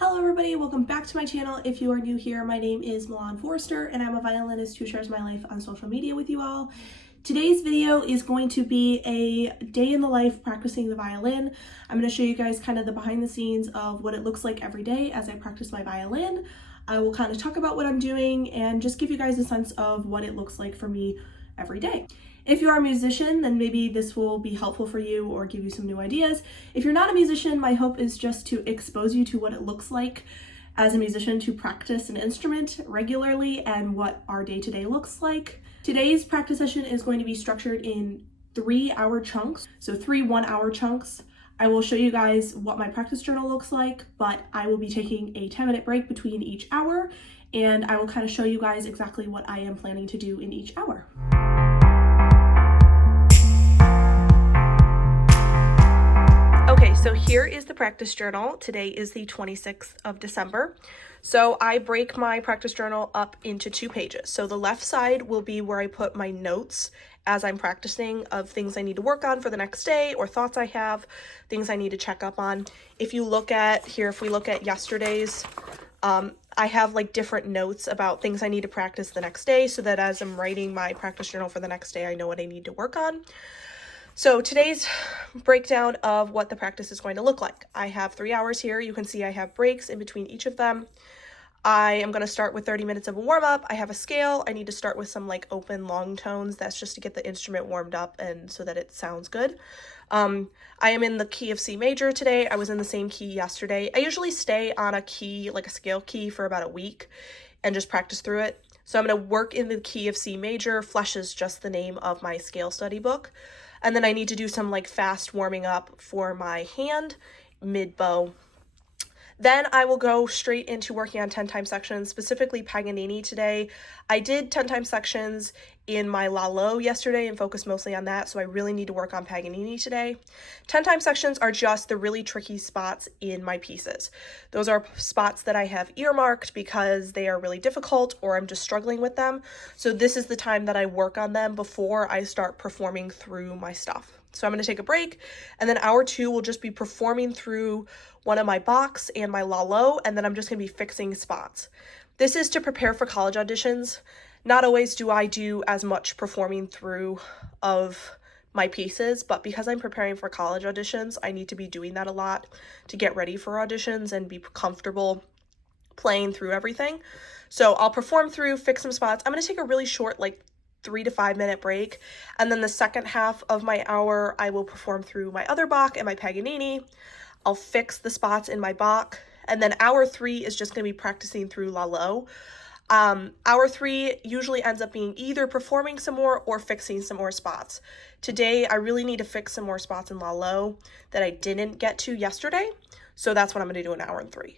Hello everybody, welcome back to my channel. If you are new here, my name is Milan Forrester and I'm a violinist who shares my life on social media with you all. Today's video is going to be a day in the life practicing the violin. I'm going to show you guys kind of the behind the scenes of what it looks like every day as I practice my violin. I will kind of talk about what I'm doing and just give you guys a sense of what it looks like for me every day. If you are a musician, then maybe this will be helpful for you or give you some new ideas. If you're not a musician, my hope is just to expose you to what it looks like as a musician to practice an instrument regularly and what our day-to-day looks like. Today's practice session is going to be structured in 3-hour chunks, so 3 1-hour chunks. I will show you guys what my practice journal looks like, but I will be taking a 10-minute break between each hour, and I will kind of show you guys exactly what I am planning to do in each hour. Okay, so here is the practice journal. Today is the 26th of December. So I break my practice journal up into 2 pages. So the left side will be where I put my notes as I'm practicing of things I need to work on for the next day or thoughts I have, things I need to check up on. If you look at here, if we look at yesterday's, I have like different notes about things I need to practice the next day so that as I'm writing my practice journal for the next day, I know what I need to work on. So today's breakdown of what the practice is going to look like. I have 3 hours here. You can see I have breaks in between each of them. I am going to start with 30 minutes of a warm-up. I have a scale. I need to start with some like open long tones. That's just to get the instrument warmed up and so that it sounds good. I am in the key of C major today. I was in the same key yesterday. I usually stay on a key, like a scale key, for about a week and just practice through it. So I'm going to work in the key of C major. Flesh is just the name of my scale study book. And then I need to do some like fast warming up for my hand, mid bow. Then I will go straight into working on 10-time sections, specifically Paganini today. I did 10-time sections in my Lalo yesterday and focused mostly on that, so I really need to work on Paganini today. 10-time sections are just the really tricky spots in my pieces. Those are spots that I have earmarked because they are really difficult or I'm just struggling with them. So this is the time that I work on them before I start performing through my stuff. So I'm going to take a break, and then hour 2 will just be performing through one of my Bachs and my Lalo, and then I'm just going to be fixing spots. This is to prepare for college auditions. Not always do I do as much performing through of my pieces, but because I'm preparing for college auditions, I need to be doing that a lot to get ready for auditions and be comfortable playing through everything. So I'll perform through, fix some spots. I'm going to take a really short, like 3 to 5 minute break, and then the second half of my hour I will perform through my other Bach and my Paganini. I'll fix the spots in my Bach, and then hour 3 is just going to be practicing through Lalo. Hour 3 usually ends up being either performing some more or fixing some more spots. Today I really need to fix some more spots in Lalo that I didn't get to yesterday, so that's what I'm going to do in hour 3.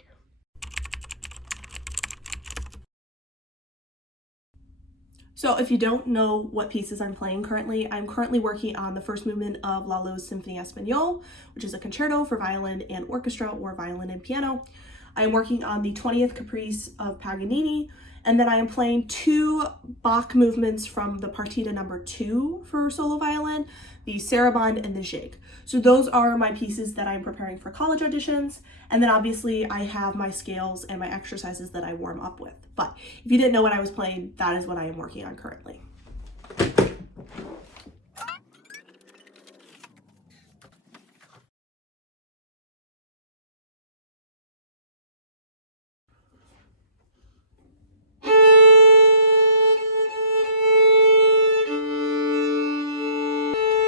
So if you don't know what pieces I'm playing currently, I'm currently working on the first movement of Lalo's Symphonie Espagnole, which is a concerto for violin and orchestra or violin and piano. I am working on the 20th Caprice of Paganini, and then I am playing 2 Bach movements from the Partita number 2 for solo violin, the Sarabande and the Gigue. So those are my pieces that I'm preparing for college auditions, and then obviously I have my scales and my exercises that I warm up with. But if you didn't know what I was playing, that is what I am working on currently.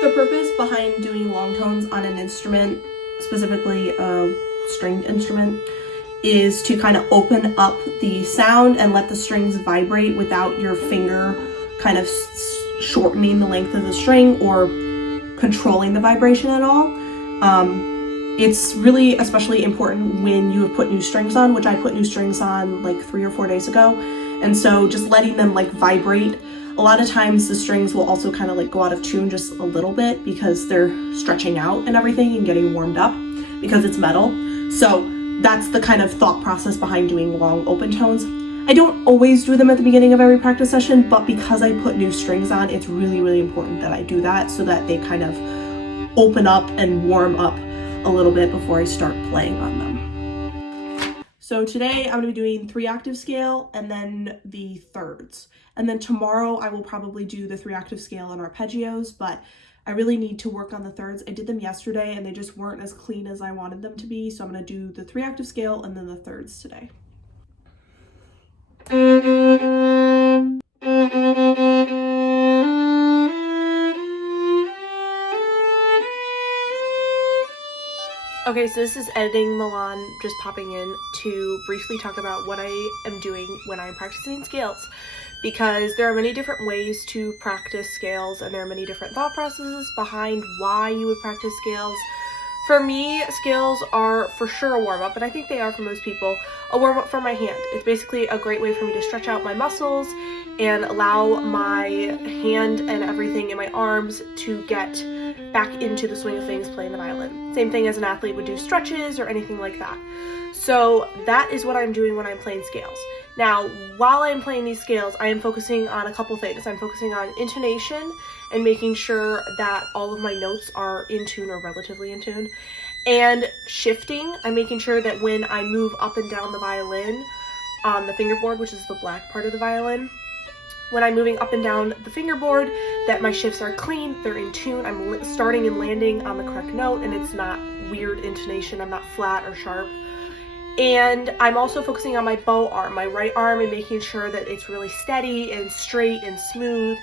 The purpose behind doing long tones on an instrument, specifically a stringed instrument, is to kind of open up the sound and let the strings vibrate without your finger kind of shortening the length of the string or controlling the vibration at all. It's really especially important when you have put new strings on, which I put new strings on like 3 or 4 days ago. And so just letting them like vibrate. A lot of times the strings will also kind of like go out of tune just a little bit because they're stretching out and everything and getting warmed up because it's metal. So that's the kind of thought process behind doing long open tones. I don't always do them at the beginning of every practice session, but because I put new strings on, it's really, really important that I do that so that they kind of open up and warm up a little bit before I start playing on them. So today I'm going to be doing 3-octave scale and then the thirds. And then tomorrow I will probably do the 3-octave scale and arpeggios, but I really need to work on the thirds. I did them yesterday and they just weren't as clean as I wanted them to be. So I'm going to do the 3-octave scale and then the thirds today. Okay, so this is editing Milan just popping in to briefly talk about what I am doing when I'm practicing scales, because there are many different ways to practice scales and there are many different thought processes behind why you would practice scales. For me, scales are for sure a warm-up, and I think they are for most people, a warm-up for my hand. It's basically a great way for me to stretch out my muscles and allow my hand and everything in my arms to get back into the swing of things playing the violin. Same thing as an athlete would do stretches or anything like that. So that is what I'm doing when I'm playing scales. Now, while I'm playing these scales, I am focusing on a couple things. I'm focusing on intonation and making sure that all of my notes are in tune or relatively in tune. And shifting, I'm making sure that when I move up and down the violin on the fingerboard, which is the black part of the violin, when I'm moving up and down the fingerboard, that my shifts are clean, they're in tune, I'm starting and landing on the correct note, and it's not weird intonation, I'm not flat or sharp. And I'm also focusing on my bow arm, my right arm, and making sure that it's really steady and straight and smooth,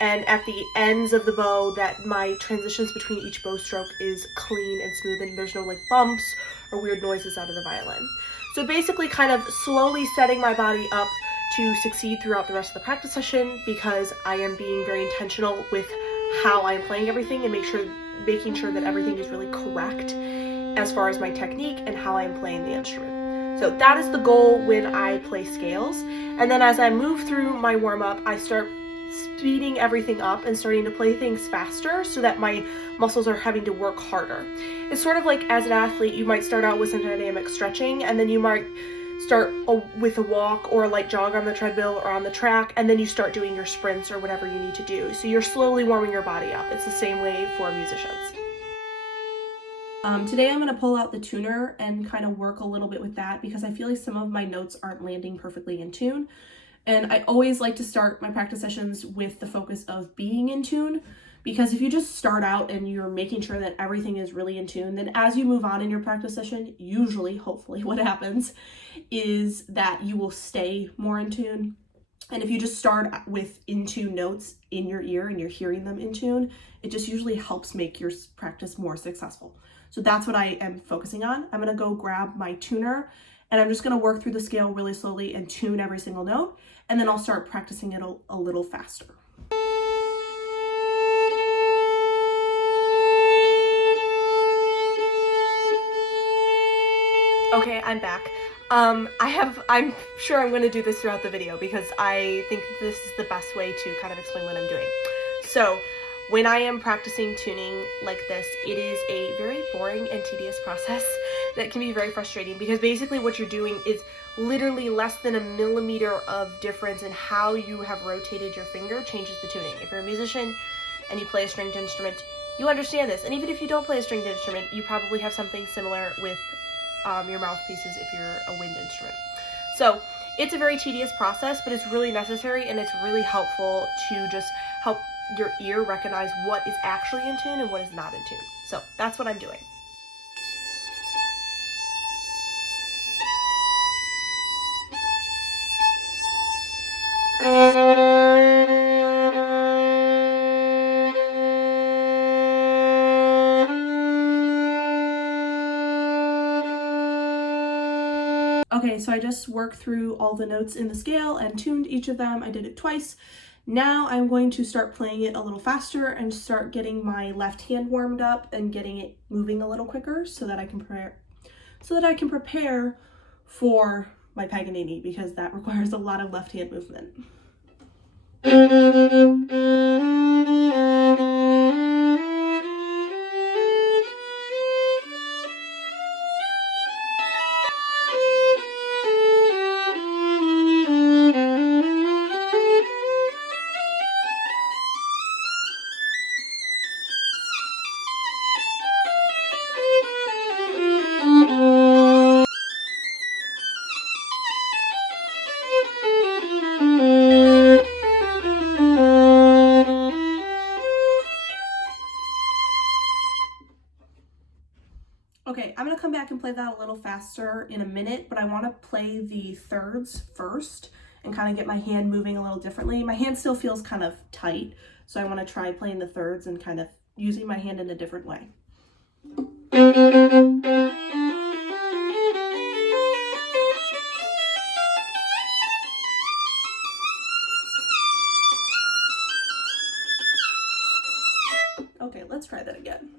and at the ends of the bow that my transitions between each bow stroke is clean and smooth and there's no like bumps or weird noises out of the violin. So basically kind of slowly setting my body up to succeed throughout the rest of the practice session, because I am being very intentional with how I'm playing everything and making sure that everything is really correct as far as my technique and how I'm playing the instrument. So that is the goal when I play scales. And then as I move through my warm-up, I start speeding everything up and starting to play things faster so that my muscles are having to work harder. It's sort of like as an athlete, you might start out with some dynamic stretching, and then you might start with a walk or a light jog on the treadmill or on the track, and then you start doing your sprints or whatever you need to do. So you're slowly warming your body up. It's the same way for musicians. Today I'm going to pull out the tuner and kind of work a little bit with that, because I feel like some of my notes aren't landing perfectly in tune. And I always like to start my practice sessions with the focus of being in tune, because if you just start out and you're making sure that everything is really in tune, then as you move on in your practice session, usually, hopefully, what happens is that you will stay more in tune. And if you just start with in tune notes in your ear and you're hearing them in tune, it just usually helps make your practice more successful. So that's what I am focusing on. I'm going to go grab my tuner and I'm just going to work through the scale really slowly and tune every single note. And then I'll start practicing it a little faster. Okay, I'm back. I'm sure I'm going to do this throughout the video because I think this is the best way to kind of explain what I'm doing. So when I am practicing tuning like this, it is a very boring and tedious process that can be very frustrating, because basically what you're doing is literally less than a millimeter of difference in how you have rotated your finger changes the tuning. If you're a musician and you play a stringed instrument, you understand this. And even if you don't play a stringed instrument, you probably have something similar with your mouthpieces if you're a wind instrument. So it's a very tedious process, but it's really necessary, and it's really helpful to just help your ear recognize what is actually in tune and what is not in tune. So that's what I'm doing. Okay, so I just worked through all the notes in the scale and tuned each of them. I did it twice. Now I'm going to start playing it a little faster and start getting my left hand warmed up and getting it moving a little quicker so that I can prepare for my Paganini, because that requires a lot of left hand movement. Okay, I'm gonna come back and play that a little faster in a minute, but I wanna play the thirds first and kind of get my hand moving a little differently. My hand still feels kind of tight, so I wanna try playing the thirds and kind of using my hand in a different way. Okay, let's try that again.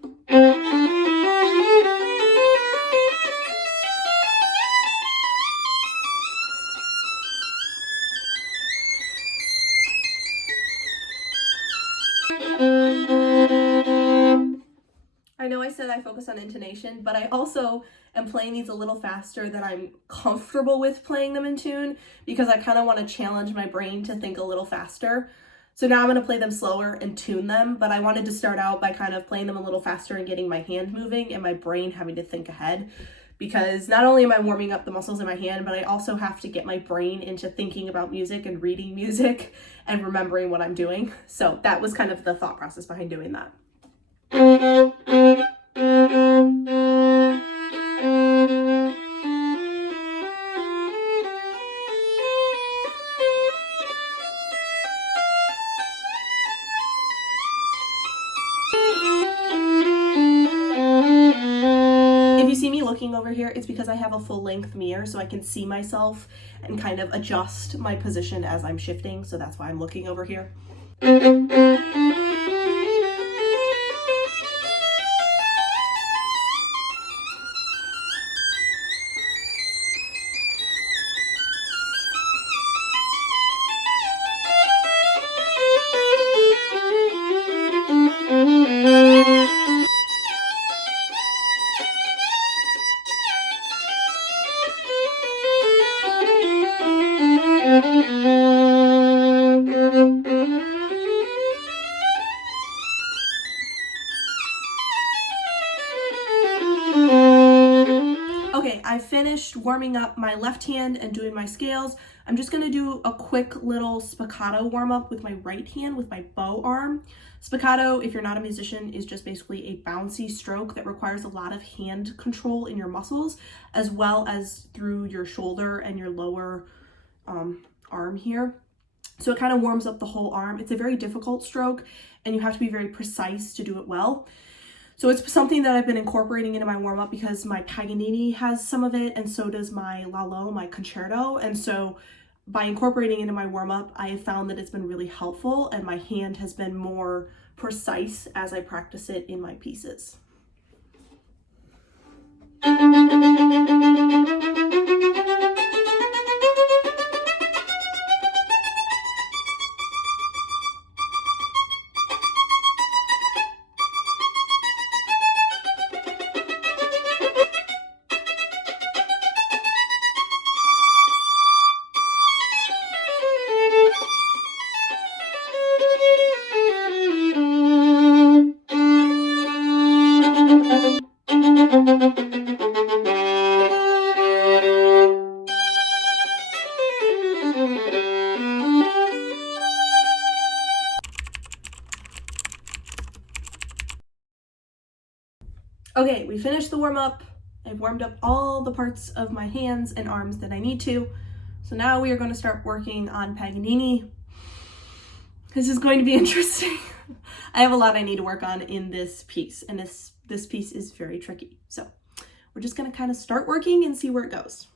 I know I said I focus on intonation, but I also am playing these a little faster than I'm comfortable with playing them in tune, because I kind of want to challenge my brain to think a little faster. So now I'm going to play them slower and tune them, but I wanted to start out by kind of playing them a little faster and getting my hand moving and my brain having to think ahead, because not only am I warming up the muscles in my hand, but I also have to get my brain into thinking about music and reading music and remembering what I'm doing. So that was kind of the thought process behind doing that. If you see me looking over here, it's because I have a full-length mirror so I can see myself and kind of adjust my position as I'm shifting, so that's why I'm looking over here. Okay, I finished warming up my left hand and doing my scales. I'm just gonna do a quick little spiccato warm up with my right hand with my bow arm. Spiccato, if you're not a musician, is just basically a bouncy stroke that requires a lot of hand control in your muscles, as well as through your shoulder and your lower arm here. So it kind of warms up the whole arm. It's a very difficult stroke and you have to be very precise to do it well. So it's something that I've been incorporating into my warm-up because my Paganini has some of it, and so does my Lalo, my concerto. And so by incorporating into my warm-up, I have found that it's been really helpful and my hand has been more precise as I practice it in my pieces. Okay, we finished the warm-up. I've warmed up all the parts of my hands and arms that I need to. So now we are going to start working on Paganini. This is going to be interesting. I have a lot I need to work on in this piece, and this piece is very tricky. So we're just going to kind of start working and see where it goes.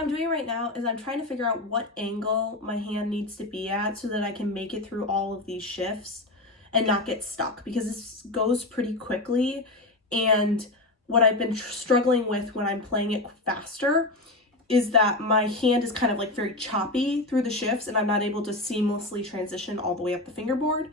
I'm doing right now is I'm trying to figure out what angle my hand needs to be at so that I can make it through all of these shifts and not get stuck, because this goes pretty quickly. And what I've been struggling with when I'm playing it faster is that my hand is kind of like very choppy through the shifts and I'm not able to seamlessly transition all the way up the fingerboard.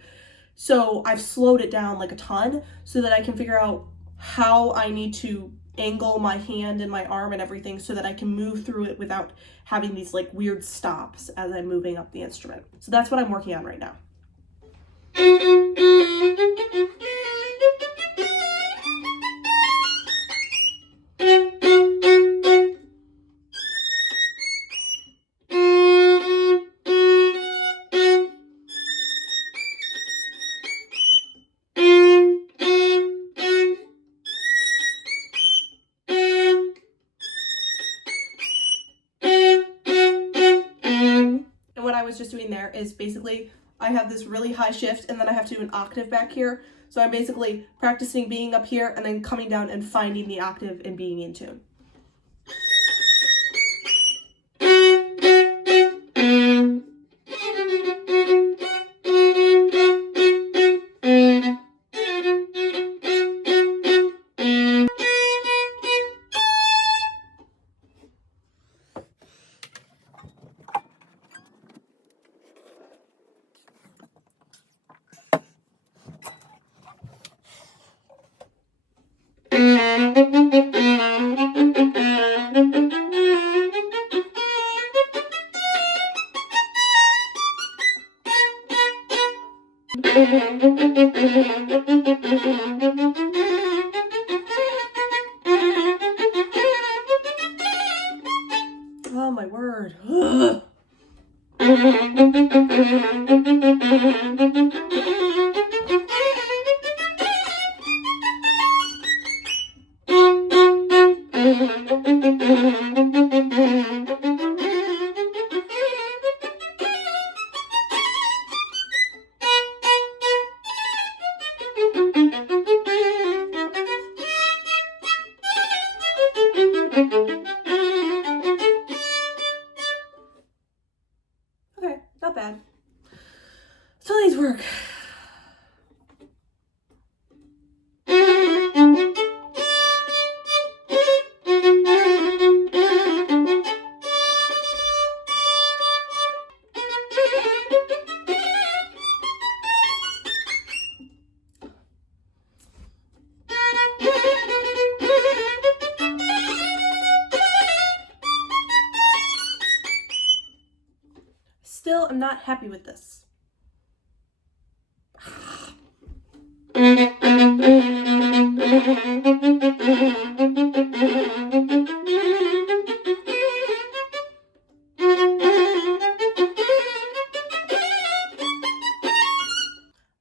So I've slowed it down like a ton so that I can figure out how I need to angle my hand and my arm and everything so that I can move through it without having these like weird stops as I'm moving up the instrument. So that's what I'm working on right now. I was just doing there is basically I have this really high shift and then I have to do an octave back here. So I'm basically practicing being up here and then coming down and finding the octave and being in tune. Oh my word. Okay, not bad. Still needs work. Still, I'm not happy with this.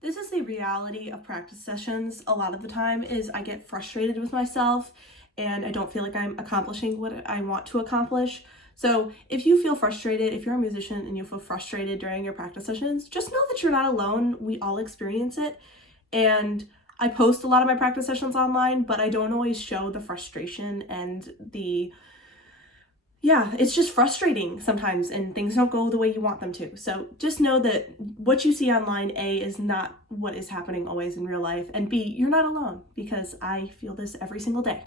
This is the reality of practice sessions. A lot of the time is I get frustrated with myself and I don't feel like I'm accomplishing what I want to accomplish. So if you feel frustrated, if you're a musician and you feel frustrated during your practice sessions, just know that you're not alone. We all experience it. And I post a lot of my practice sessions online, but I don't always show the frustration and it's just frustrating sometimes and things don't go the way you want them to. So just know that what you see online, A, is not what is happening always in real life, and B, you're not alone, because I feel this every single day.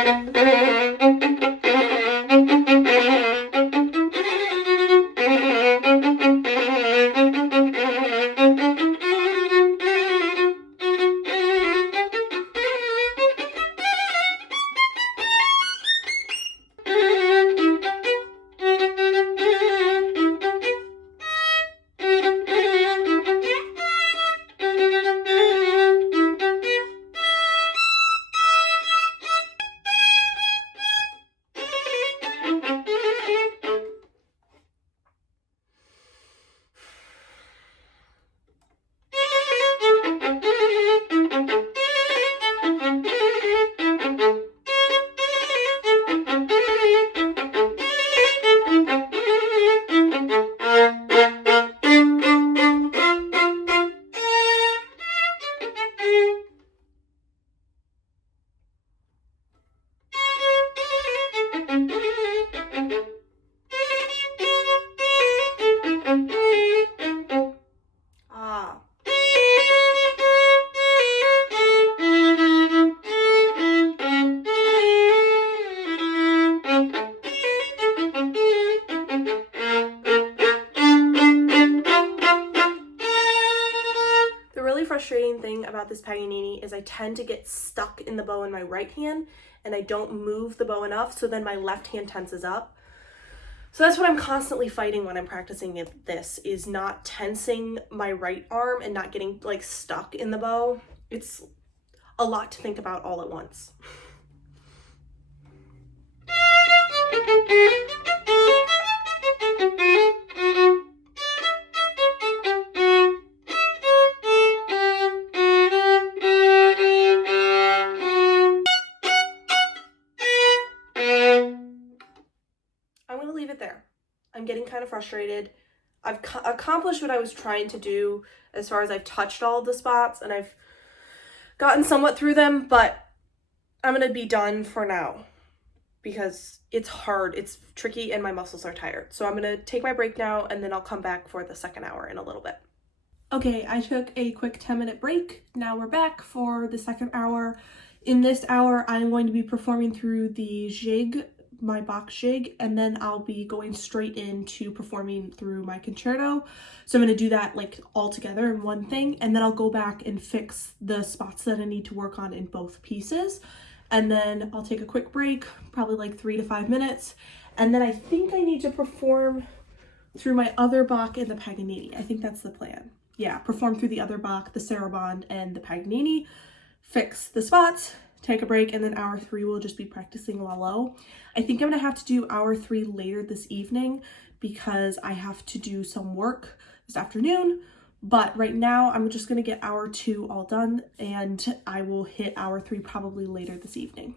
frustrating thing about this Paganini is I tend to get stuck in the bow in my right hand and I don't move the bow enough, so then my left hand tenses up. So that's what I'm constantly fighting when I'm practicing this, is not tensing my right arm and not getting like stuck in the bow. It's a lot to think about all at once. There. I'm getting kind of frustrated. I've accomplished what I was trying to do as far as I've touched all of the spots and I've gotten somewhat through them, but I'm gonna be done for now because it's hard, it's tricky, and my muscles are tired. So I'm gonna take my break now and then I'll come back for the second hour in a little bit. Okay, I took a quick 10-minute break. Now we're back for the second hour. In this hour, I'm going to be performing through the Gigue, my Bach Gigue, and then I'll be going straight into performing through my concerto. So I'm going to do that like all together in one thing, and then I'll go back and fix the spots that I need to work on in both pieces. And then I'll take a quick break, probably like 3 to 5 minutes. And then I think I need to perform through my other Bach and the Paganini. I think that's the plan. Yeah, perform through the other Bach, the Sarabande, and the Paganini, fix the spots, take a break, and then hour 3 we'll just be practicing Lalo. I think I'm gonna have to do hour 3 later this evening because I have to do some work this afternoon, but right now I'm just gonna get hour 2 all done and I will hit hour 3 probably later this evening.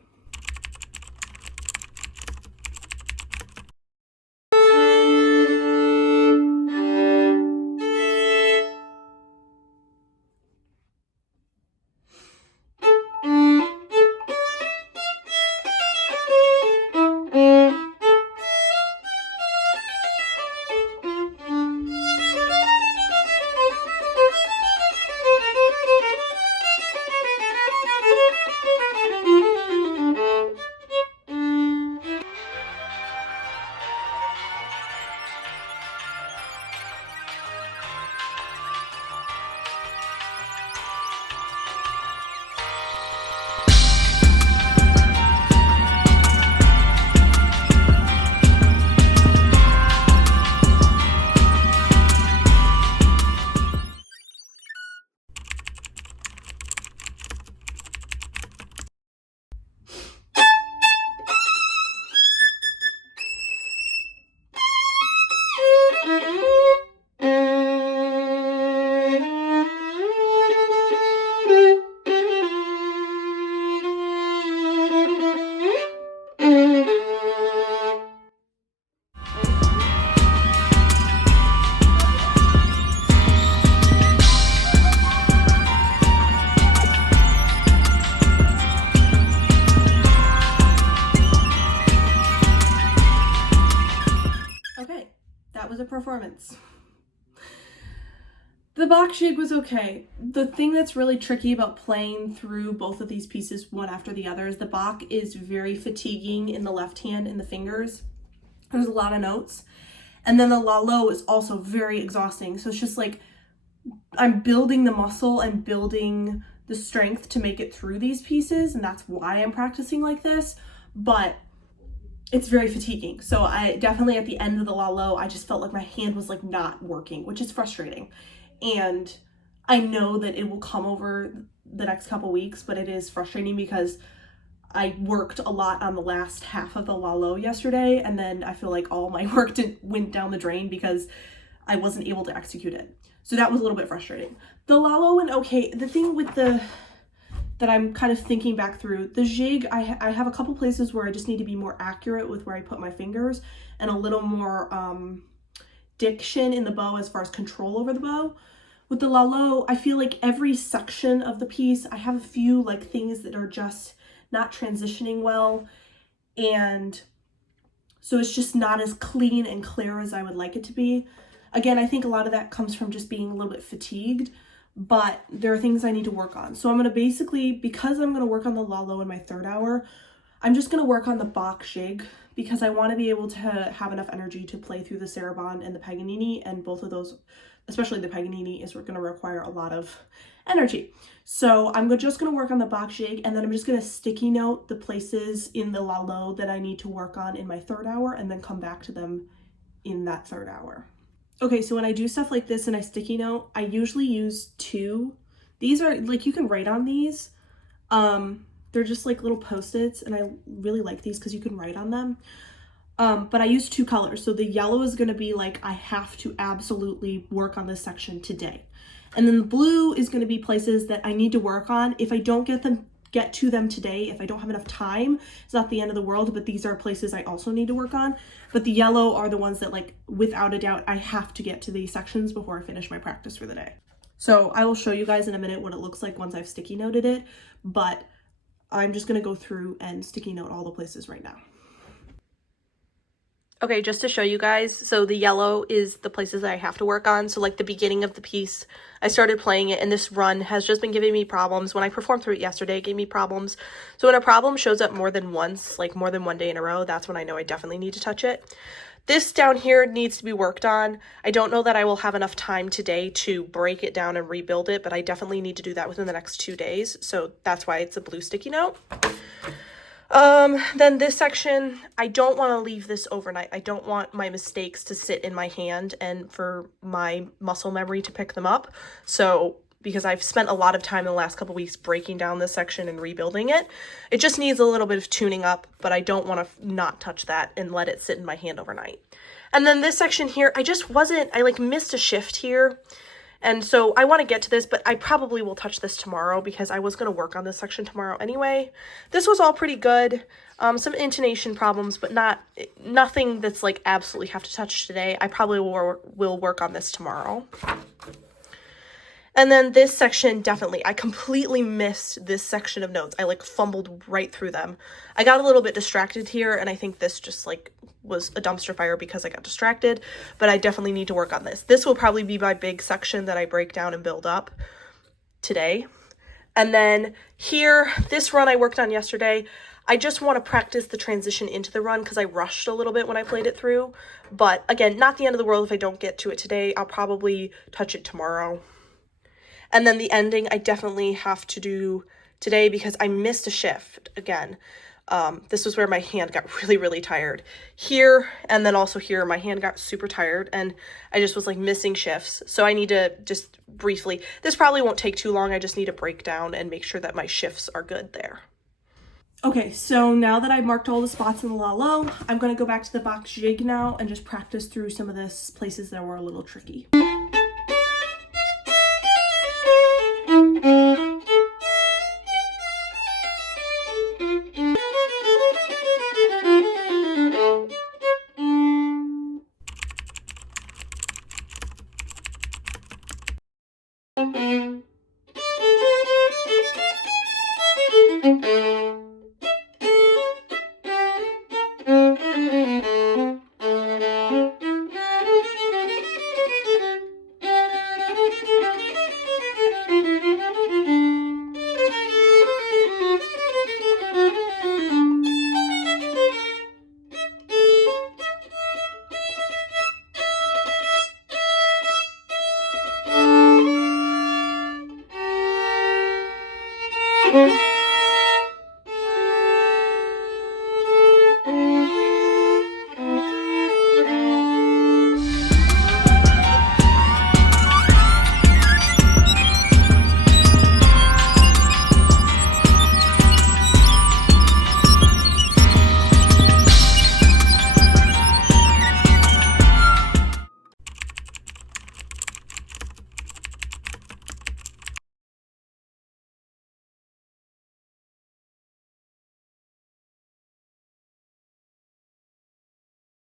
Performance. The Bach Gigue was okay. The thing that's really tricky about playing through both of these pieces one after the other is the Bach is very fatiguing in the left hand and the fingers. There's a lot of notes. And then the Lalo is also very exhausting. So it's just like I'm building the muscle and building the strength to make it through these pieces, and that's why I'm practicing like this. But it's very fatiguing. So I definitely at the end of the Lalo, I just felt like my hand was like not working, which is frustrating. And I know that it will come over the next couple weeks, but it is frustrating because I worked a lot on the last half of the Lalo yesterday, and then I feel like all my work went down the drain because I wasn't able to execute it. So that was a little bit frustrating. The Lalo went okay. The thing with that I'm kind of thinking back through, the Gigue, I have a couple places where I just need to be more accurate with where I put my fingers and a little more diction in the bow as far as control over the bow. With the Lalo, I feel like every section of the piece, I have a few like things that are just not transitioning well, and so it's just not as clean and clear as I would like it to be. Again, I think a lot of that comes from just being a little bit fatigued, but there are things I need to work on. So I'm going to basically, because I'm going to work on the Lalo in my third hour, I'm just going to work on the Bach Gigue because I want to be able to have enough energy to play through the Sarabande and the Paganini, and both of those especially the Paganini, is going to require a lot of energy. So I'm just going to work on the Bach Gigue, and then I'm just going to sticky note the places in the Lalo that I need to work on in my third hour, and then come back to them in that third hour. Okay, so when I do stuff like this and I sticky note, I usually use two. These are, like, you can write on these. They're just like little Post-its, and I really like these because you can write on them. But I use two colors. So the yellow is going to be like, I have to absolutely work on this section today. And then the blue is going to be places that I need to work on. If I don't get to them today, if I don't have enough time, it's not the end of the world, but these are places I also need to work on. But the yellow are the ones that, like, without a doubt, I have to get to these sections before I finish my practice for the day. So I will show you guys in a minute what it looks like once I've sticky noted it, but I'm just going to go through and sticky note all the places right now. Okay, just to show you guys, so the yellow is the places that I have to work on. So like the beginning of the piece, I started playing it, and this run has just been giving me problems. When I performed through it yesterday, it gave me problems. So when a problem shows up more than once, like more than one day in a row, that's when I know I definitely need to touch it. This down here needs to be worked on. I don't know that I will have enough time today to break it down and rebuild it, but I definitely need to do that within the next 2 days. So that's why it's a blue sticky note. Then this section, I don't want to leave this overnight. I don't want my mistakes to sit in my hand and for my muscle memory to pick them up. So, because I've spent a lot of time in the last couple weeks breaking down this section and rebuilding it, it just needs a little bit of tuning up, but I don't want to not touch that and let it sit in my hand overnight. And then this section here, I like missed a shift here. And so I want to get to this, but I probably will touch this tomorrow because I was going to work on this section tomorrow anyway. This was all pretty good. Some intonation problems, but nothing that's like absolutely have to touch today. I probably will work on this tomorrow. And then this section, definitely, I completely missed this section of notes. I like fumbled right through them. I got a little bit distracted here, and I think this just like was a dumpster fire because I got distracted, but I definitely need to work on this. This will probably be my big section that I break down and build up today. And then here, this run I worked on yesterday, I just want to practice the transition into the run because I rushed a little bit when I played it through. But again, not the end of the world if I don't get to it today. I'll probably touch it tomorrow. And then the ending, I definitely have to do today because I missed a shift again. This was where my hand got really, really tired. Here, and then also here, my hand got super tired, and I just was like missing shifts. So I need to just briefly, this probably won't take too long. I just need to break down and make sure that my shifts are good there. Okay, so now that I've marked all the spots in the Lalo, I'm going to go back to the Bach Gigue now and just practice through some of the places that were a little tricky.